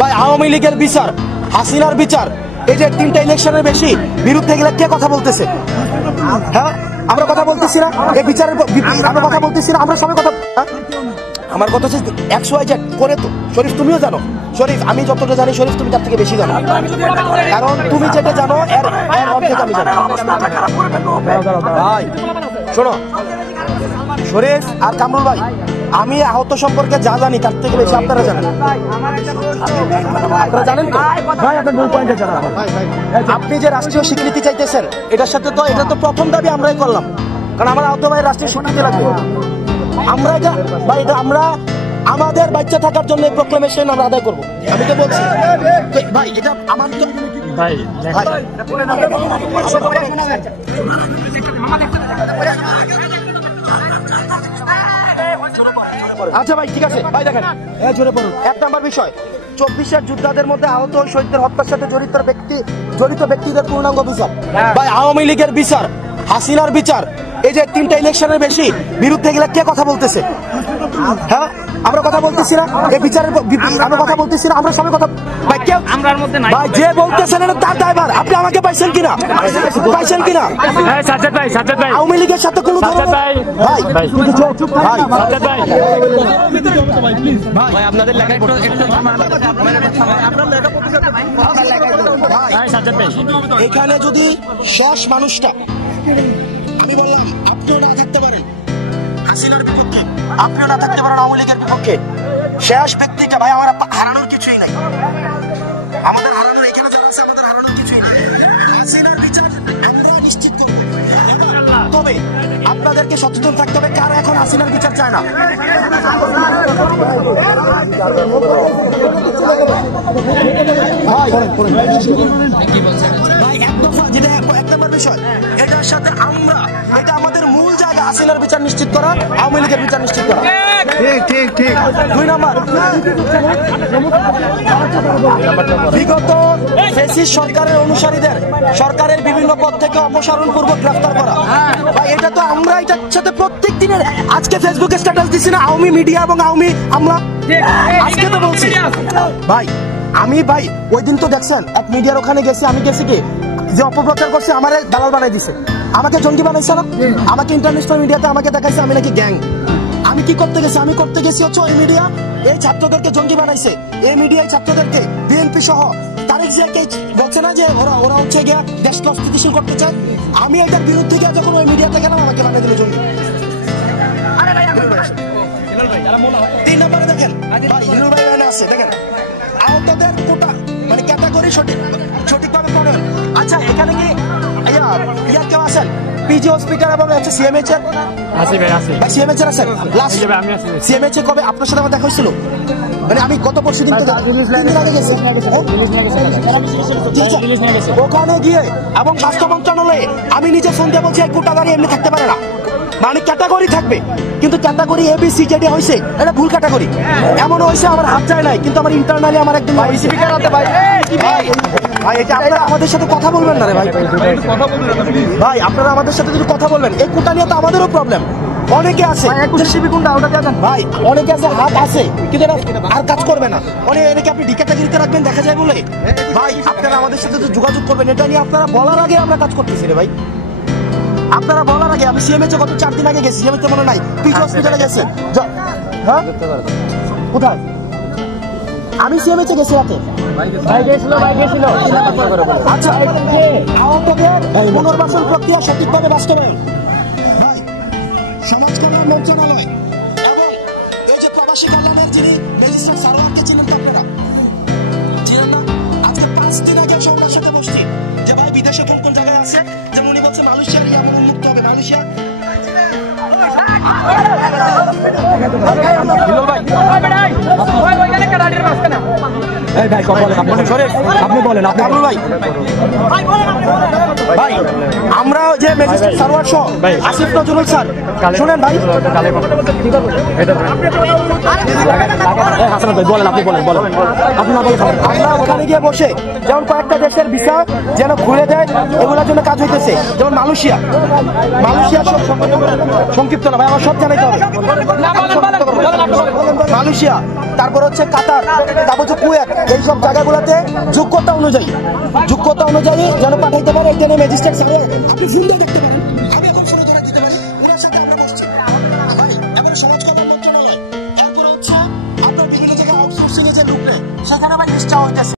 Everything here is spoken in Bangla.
ভাই আওয়ামী লীগের বিচার, হাসিনার বিচার, এই যে 3টা ইলেকশনের বেশি বিরুদ্ধে গেলে কে কথা বলতেছে? হ্যাঁ, আমরা কথা বলতেছি না? এই বিচারের আমরা কথা বলতেছি না? আমরা সবাই কথা, আমার কথা হচ্ছে XYZ করে তো। শরীফ তুমিও জানো, শরীফ আমি যতটা জানি শরীফ তুমি তার থেকে বেশি জানো, কারণ তুমি যেটা জানো এর অর্ধেক আমি জানি। ভাই শোনো, শরীফ আর কামরুল ভাই, আমি আহত সম্পর্কে যা জানি তার থেকে বেশি আপনারা জানেন। আপনারা জানেন তো ভাই, আপনার মূল পয়েন্টে জানা। আপনি যে রাষ্ট্রীয় স্বীকৃতি চাইতেছেন, এটার সাথে তো এটা তো প্রথম দাবি আমরাই করলাম, কারণ আমার আহত ভাই রাষ্ট্রীয় স্বীকৃতি লাগবে। আমরা এটা ভাই, এটা আমরা আমাদের বাচ্চা থাকার জন্য প্রোক্লেমেশন আমরা আদায় করবো। আমি তো বলছি ভাই, এটা আমার তো ভাই আচ্ছা ভাই ঠিক আছে ভাই, দেখেন 1 নম্বর বিষয়, 24-এর যোদ্ধাদের মধ্যে আহত শহীদদের হত্যার সাথে জড়িত ব্যক্তিদের পূর্ণাঙ্গ বিচার। ভাই আওয়ামী লীগের বিচার, হাসিনার বিচার, এই যে 3টা ইলেকশনের বেশি বিরুদ্ধে গেলে কে কথা বলতেছে? হ্যাঁ, আমরা কথা বলতেছি না? এই বিচারের আমরা কথা বলতেছি না? আমরা সবাই কথা, ভাই কেউ আমরার মধ্যে নাই ভাই, যে বলতেছেন এটা তার দায়ভার। আপনি আমাকে পাইছেন কিনা? পাইছেন কিনা? হ্যাঁ সাজ্জাদ ভাই আওয়ামী লীগের সাথে কোনো ধরনের ভাই চুপ ভাই সাজ্জাদ ভাই ভাই আপনাদের লেখা একটু ভাই সাজ্জাদ ভাই, এখানে যদি শেষ মানুষটা, আমি বললাম আপনিও না থাকতে পারেন হাসিনার বিপক্ষে, আপনিও না থাকতে পারেন আওয়ামী লীগের বিপক্ষে, শেষ ব্যক্তিটা ভাই আমার হারানোর কিছুই নাই। আমাদের হারানোর, এখানে যারা আছে আমাদের হারানোর কিছুই নাই। হাসিনার বিচার আমরা নিশ্চিত করব, তবে আপনাদেরকে সচেতন থাকতে হবে কারা এখন হাসিনার বিচার চায় না। ভাই এক দফা, যেটা 1 নম্বর বিষয়, এটার সাথে আমরা, এটা আমাদের মূল জায়গা, হাসিনার বিচার নিশ্চিত করা, আওয়ামী লীগের বিচার নিশ্চিত করা। ঠিক 2 নম্বর, বিগত ফ্যাসিস্ট সরকারের অনুসারীদের সরকারের বিভিন্ন পদ থেকে অপসারণ পূর্বক গ্রেফতার করা। ভাই এটা তো আমরা এটার সাথে প্রত্যেক দিনের, আজকে ফেসবুকে স্ট্যাটাস দিছি না আওয়ামী মিডিয়া এবং আওয়ামী আমলা, আজকে তো বলছি ভাই। আমি ভাই ওই দিন তো দেখছেন এক মিডিয়ার ওখানে গেছি, আমি গেছি কি যে অপপ্রচার করছে, আমার দালাল বানাই দিছে, আমাকে জঙ্গি বানাইছে না, আমাকে ইন্টারন্যাশনাল মিডিয়াতে আমাকে দেখাইছে আমি নাকি গ্যাং। আমি কি করতে গেছি? আমি করতে গেছি হচ্ছে ওই মিডিয়া এই ছাত্রদেরকে জঙ্গি বানাইছে, এই মিডিয়া ছাত্রদেরকে বিএনপি সহ তারেক জিয়াকে বলছে না যে ওরা হচ্ছে গিয়া দেশকে অস্থিতিশীল করতে চায়। আমি এটার বিরুদ্ধে গিয়ে যখন ওই মিডিয়াতে গেলাম আমাকে বানিয়ে দিল জঙ্গি। 3 নম্বরে দেখেন ভাই, হিরুল ভাই এখানে আছে, দেখেন আহতদের কোটা মানে ক্যাটাগরি সঠিকভাবে প্রণয়ন। আচ্ছা এখানে কি ইয়া কেউ আছেন পিজি হসপিটাল এবং হচ্ছে সিএমএইচ এর? আছে ভাই, আছে ভাই, সিএমএইচ এর আছেন? লাস্ট আমি আছি সিএমএইচ এ কবে আপনার সাথে আমার দেখা হয়েছিল? মানে আমি গত পরশু দিন তো আগে গেছি ওখানে গিয়ে, এবং স্বাস্থ্য মন্ত্রণালয়ে আমি নিজে ফোন দিয়ে বলছি এই কোটা গাড়ি এমনি থাকতে পারে না, মানে ক্যাটাগরি থাকবে, কিন্তু ক্যাটাগরি ABC যেটা হয়েছে এটা ভুল ক্যাটাগরি। এমন হয়েছে আমার হাত যায় নাই, কিন্তু আমার ইন্টারনালি আমার একদম ভাই এটা আপনারা আমাদের সাথে কথা বলবেন না রে ভাই, ভাই আপনারা আমাদের সাথে যদি কথা বলবেন, এই কোটা নিয়ে তো আমাদেরও প্রবলেম। অনেকে আছে ভাই, অনেকে আছে হাত আছে কিন্তু আর কাজ করবে না, অনেকে আপনি ডি ক্যাটাগরিতে রাখবেন দেখা যায় বলে। ভাই আপনারা আমাদের সাথে যোগাযোগ করবেন, এটা নিয়ে আপনারা বলার আগে আমরা কাজ করতেছি রে ভাই, আপনারা বলার আগে। আমি সিএমএইচ গত 4 দিন আগে গেছি, সিএমএইচ মনে নাই, পিজি হসপিটালে গেছেন। হ্যাঁ কোথায়? আমি সিএমএইচ গেছি রাতে। আচ্ছা আহতদের পুনর্বাসন প্রক্রিয়া সঠিকভাবে বাস্তবায়ন, ভাই সমাজ কল্যাণ মন্ত্রণালয় এবং এই যে প্রবাসী কল্যাণের যিনি ম্যাজিস্ট্রেট সারোয়ারকে চিনেন তো আপনারা? চিনেন না? আজকে 5 দিন আগে সবার সাথে বসছি যে ভাই বিদেশে কোন কোন জায়গায় আছে, যেমন উনি বলছে মালয়েশিয়ার এমন উন্মুক্ত হবে, মালয়েশিয়া আমরা যে ম্যাজিস্ট্রেট সারোয়ার সহ আসিফ নজরুল স্যার, শুনেন ভাই আমরা ওখানে গিয়ে বসে যেমন কয়েকটা দেশের ভিসা যেন খুলে দেয়, এগুলোর জন্য কাজ হইতেছে। যেমন মালয়েশিয়া সংক্ষিপ্ত না ভাই, আমার সব জানাইতে হবে। মালয়েশিয়া, তারপর হচ্ছে কাতার, তারপর হচ্ছে কুয়েত, এইসব জায়গাগুলোতে যোগ্যতা অনুযায়ী যেন পাঠাইতে পারে। এটা নিয়ে ম্যাজিস্ট্রেট স্যার আপনি ফোন দিয়ে দেখতে পারেন, আমি এখন ফোনে ধরে দিতে পারি, ওনার সাথে আমরা বসছি। এবারে সমাজ কল্যাণ মন্ত্রণালয়, এরপরে হচ্ছে আপনার বিভিন্ন জায়গায় আউটসোর্সিং এ যে লোক নেয় সেখানে আবার লিস্ট চাওয়া হইতেছে।